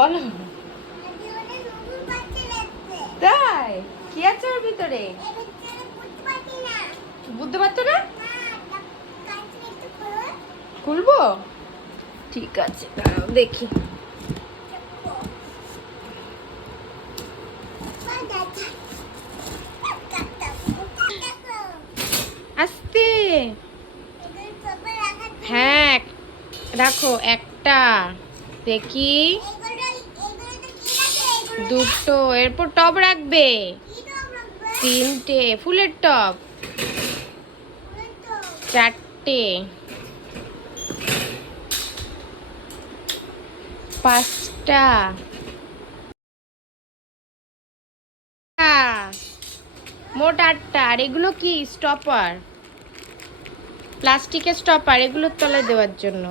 বলো। তাই কি আছে ওর ভিতরে? বুঝতে পারতো না? খুলবো, ঠিক আছে, দাঁড়াও দেখি। আস্তে। হ্যাঁ, রাখো একটা, দেখি। দুটো, এরপর টব রাখবে। তিনটে ফুলের টব, চারটে, পাঁচটা, মোট আটটা। আর এগুলো কি? স্টপার, প্লাস্টিকের স্টপার, এগুলোর তলায় দেওয়ার জন্য।